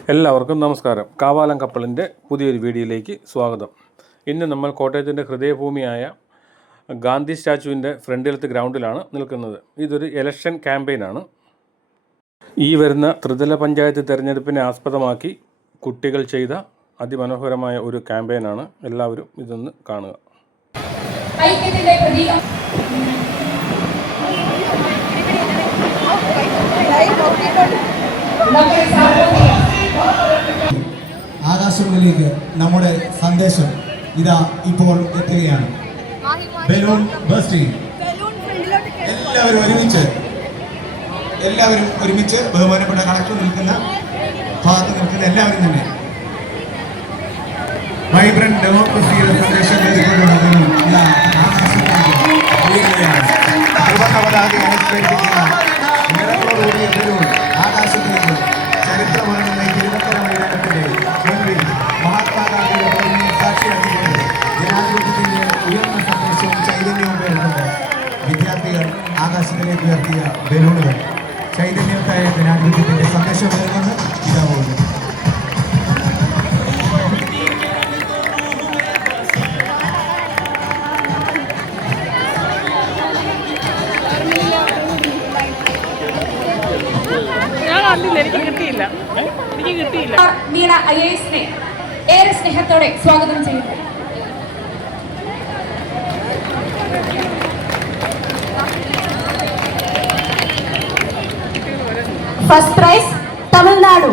എല്ലാവർക്കും നമസ്കാരം. കാവാലം കപ്പിളിൻ്റെ പുതിയൊരു വീഡിയോയിലേക്ക് സ്വാഗതം. ഇന്ന് നമ്മൾ കോട്ടയത്തിൻ്റെ ഹൃദയഭൂമിയായ ഗാന്ധി സ്റ്റാച്ചുവിൻ്റെ ഫ്രണ്ടിലത്തെ ഗ്രൗണ്ടിലാണ് നിൽക്കുന്നത്. ഇതൊരു ഇലക്ഷൻ ക്യാമ്പയിനാണ്. ഈ വരുന്ന ത്രിതല പഞ്ചായത്ത് തെരഞ്ഞെടുപ്പിനെ ആസ്പദമാക്കി കുട്ടികൾ ചെയ്ത അതിമനോഹരമായ ഒരു ക്യാമ്പയിനാണ്. എല്ലാവരും ഇതൊന്ന് കാണുക. ആകാശങ്ങളിലേക്ക് നമ്മുടെ സന്ദേശം ഇതാ ഇപ്പോൾ എത്തുകയാണ്. Balloon bursting. എല്ലാവരും ഒരുമിച്ച് ബഹുമാനപ്പെട്ട കളക്ടർ നിൽക്കുന്ന ഭാഗത്ത് നിൽക്കുന്ന എല്ലാവരും തന്നെ വൈബ്രന്റ് ഡെമോക്രസിയുടെ സന്ദേശം ആകാശത്തിലേക്ക് ചരിത്രമാണെന്ന തിരുവക്കര മൈതാനത്തിന്റെ മുൻപിൽ മഹാത്മാഗാന്ധിയുടെ സാക്ഷിയാക്കിക്കൊണ്ട് ജനാധിപത്യത്തിന്റെ ഉയർന്ന സന്ദേശവും ചൈതന്യവും പേർക്കൊണ്ട് വിദ്യാർത്ഥികൾ ആകാശത്തിലേക്ക് ഉയർത്തിയ ബലൂണുകൾ ചൈതന്യത്തായ ജനാധിപത്യത്തിന്റെ സന്ദേശം പേർക്കൊണ്ട് ഇതാ പോകുന്നു. വീണ IAS-നെ ഏറെ സ്നേഹത്തോടെ സ്വാഗതം ചെയ്യുന്നു. First prize Tamil Nadu.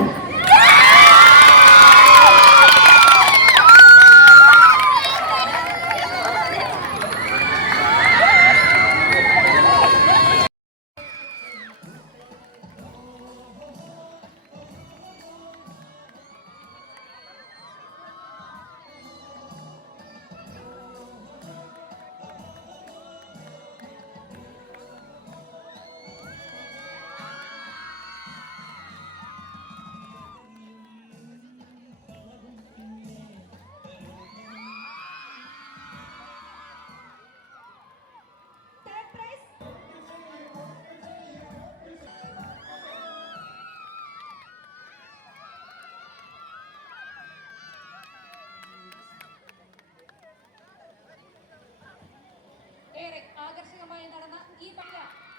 ഏറെ ആകർഷകമായി നടന്ന ഈ പല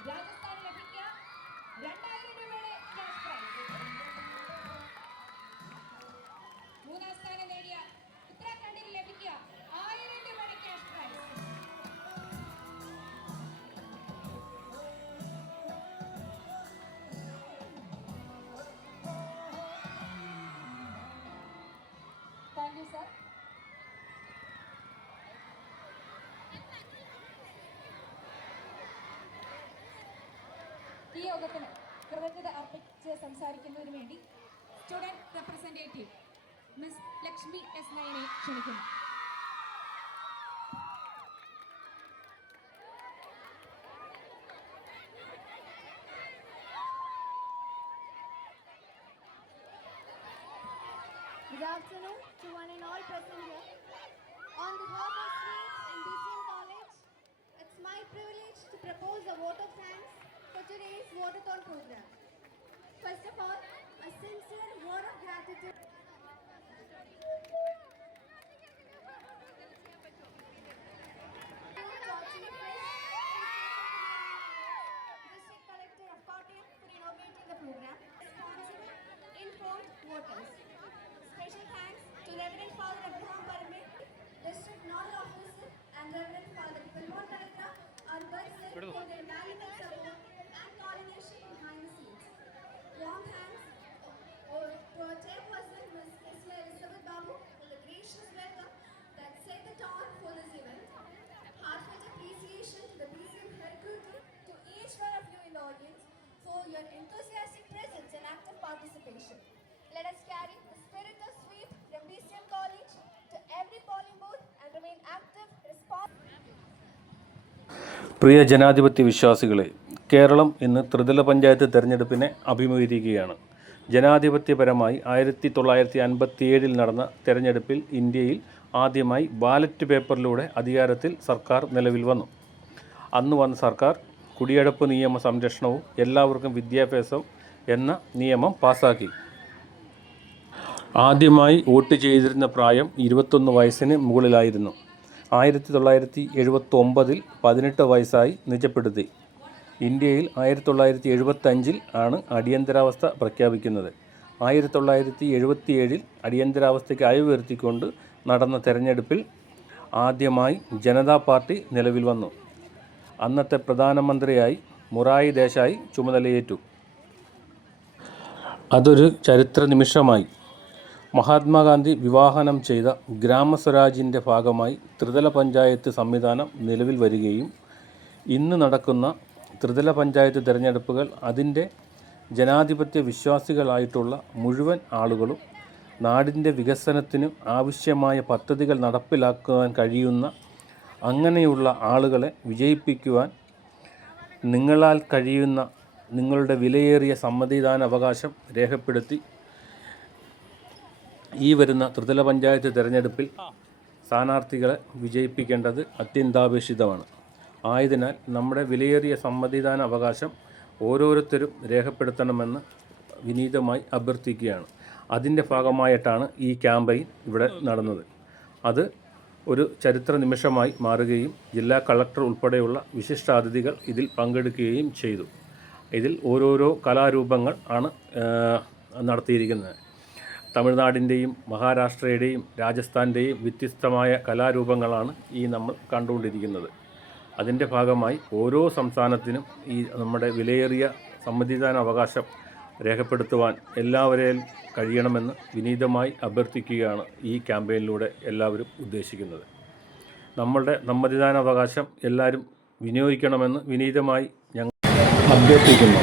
രാജസ്ഥാന് ലഭിക്കുക 2000 രൂപയുടെ ക്യാഷ് പ്രൈസ്. മൂന്നാം സ്ഥാനം നേടിയ ഉത്തരാഖണ്ഡിന് ലഭിക്കുക 1000 രൂപയുടെ cash prize. Thank you sir. ഈ യോഗത്തിന് കൃതജ്ഞത അർപ്പിച്ച് സംസാരിക്കുന്നതിന് വേണ്ടി student representative miss Lakshmi S നയനെ ക്ഷണിക്കുന്നു. Good afternoon to one and all present here. On behalf of SWEET and BCM College, it's my privilege to propose a vote of thanks for today's Votathon program. First of all, a sincere word of gratitude. District Collector of Kottayam for inaugurating the program. Responsible, informed voters. Special thanks to Reverend Father Abraham Parme, District Nodal Officer, and Reverend Father Pilwan Kalatra, our bursar for their valuable support and coordination behind the scenes. Warm thanks to our chairperson, Ms. Isma Elizabeth Babu, for the gracious welcome that set the tone for this event. Heartfelt appreciation to the BCM Headquarters, to each one of you in the audience for your enthusiastic presence and active participation. Let us carry the spirit of SWEET from BCM College to every polling booth and remain active, responsive. പ്രിയ ജനാധിപത്യ വിശ്വാസികളെ, കേരളം ഇന്ന് ത്രിതല പഞ്ചായത്ത് തെരഞ്ഞെടുപ്പിനെ അഭിമുഖീകരിക്കുകയാണ്. ജനാധിപത്യപരമായി 1957 നടന്ന തെരഞ്ഞെടുപ്പിൽ ഇന്ത്യയിൽ ആദ്യമായി ballot പേപ്പറിലൂടെ അധികാരത്തിൽ സർക്കാർ നിലവിൽ വന്നു. അന്ന് വന്ന സർക്കാർ കുടിയെടുപ്പ് നിയമ സംരക്ഷണവും എല്ലാവർക്കും വിദ്യാഭ്യാസം എന്ന നിയമം പാസാക്കി. ആദ്യമായി വോട്ട് ചെയ്തിരുന്ന പ്രായം 21 വയസ്സിന് മുകളിലായിരുന്നു. 1979 18 വയസ്സായി നിജപ്പെടുത്തി. ഇന്ത്യയിൽ 1975 ആണ് അടിയന്തരാവസ്ഥ പ്രഖ്യാപിക്കുന്നത്. 1977 അടിയന്തരാവസ്ഥയ്ക്ക് അയവുയർത്തിക്കൊണ്ട് നടന്ന തെരഞ്ഞെടുപ്പിൽ ആദ്യമായി ജനതാ പാർട്ടി നിലവിൽ വന്നു. അന്നത്തെ പ്രധാനമന്ത്രിയായി മൊറാർജി ദേശായി ചുമതലയേറ്റു. അതൊരു ചരിത്ര നിമിഷമായി. മഹാത്മാഗാന്ധി വിഭാവനം ചെയ്ത ഗ്രാമസ്വരാജിൻ്റെ ഭാഗമായി ത്രിതല പഞ്ചായത്ത് സംവിധാനം നിലവിൽ വരികയും ഇന്ന് നടക്കുന്ന ത്രിതല പഞ്ചായത്ത് തിരഞ്ഞെടുപ്പുകൾ അതിൻ്റെ ജനാധിപത്യ വിശ്വാസികളായിട്ടുള്ള മുഴുവൻ ആളുകളും നാടിൻ്റെ വികസനത്തിന് ആവശ്യമായ പദ്ധതികൾ നടപ്പിലാക്കുവാൻ കഴിയുന്ന അങ്ങനെയുള്ള ആളുകളെ വിജയിപ്പിക്കുവാൻ നിങ്ങളാൽ കഴിയുന്ന നിങ്ങളുടെ വിലയേറിയ സമ്മതിദാനാവകാശം രേഖപ്പെടുത്തി ഈ വരുന്ന ത്രിതല പഞ്ചായത്ത് തിരഞ്ഞെടുപ്പിൽ സ്ഥാനാർത്ഥികളെ വിജയിപ്പിക്കേണ്ടത് അത്യന്താപേക്ഷിതമാണ്. ആയതിനാൽ നമ്മുടെ വിലയേറിയ സമ്മതിദാനാവകാശം ഓരോരുത്തരും രേഖപ്പെടുത്തണമെന്ന് വിനീതമായി അഭ്യർത്ഥിക്കുകയാണ്. അതിൻ്റെ ഭാഗമായിട്ടാണ് ഈ ക്യാമ്പയിൻ ഇവിടെ നടന്നത്. അത് ഒരു ചരിത്ര നിമിഷമായി മാറുകയും ജില്ലാ കളക്ടർ ഉൾപ്പെടെയുള്ള വിശിഷ്ടാതിഥികൾ ഇതിൽ പങ്കെടുക്കുകയും ചെയ്തു. ഇതിൽ ഓരോരോ കലാരൂപങ്ങൾ ആണ് നടത്തിയിരിക്കുന്നത്. തമിഴ്നാടിൻ്റെയും മഹാരാഷ്ട്രയുടെയും രാജസ്ഥാൻ്റെയും വ്യത്യസ്തമായ കലാരൂപങ്ങളാണ് ഈ നമ്മൾ കണ്ടുകൊണ്ടിരിക്കുന്നത്. അതിൻ്റെ ഭാഗമായി ഓരോ സംസ്ഥാനത്തിനും ഈ നമ്മുടെ വിലയേറിയ സമ്മതിദാനാവകാശം രേഖപ്പെടുത്തുവാൻ എല്ലാവരെയും കഴിയണമെന്ന് വിനീതമായി അഭ്യർത്ഥിക്കുകയാണ് ഈ ക്യാമ്പയിനിലൂടെ എല്ലാവരും ഉദ്ദേശിക്കുന്നത്. നമ്മളുടെ സമ്മതിദാനാവകാശം എല്ലാവരും വിനിയോഗിക്കണമെന്ന് വിനീതമായി ഞങ്ങൾ അഭ്യർത്ഥിക്കുന്നു.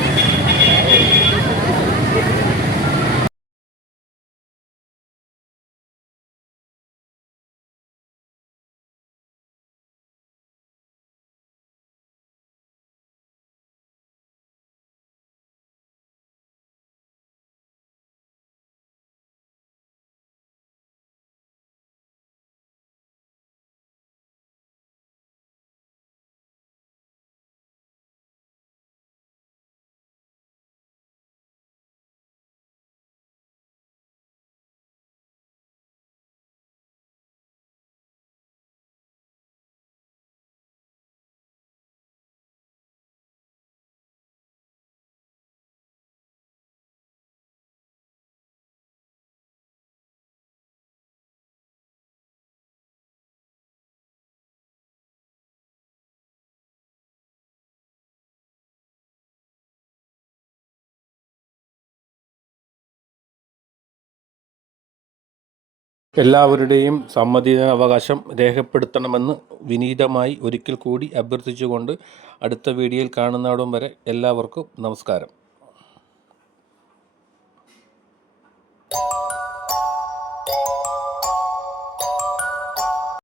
എല്ലാവരുടെയും സമ്മതിദാനാവകാശം രേഖപ്പെടുത്തണമെന്ന് വിനീതമായി ഒരിക്കൽ കൂടി അഭ്യർത്ഥിച്ചുകൊണ്ട് അടുത്ത വീഡിയോയിൽ കാണുന്നിടം വരെ എല്ലാവർക്കും നമസ്കാരം.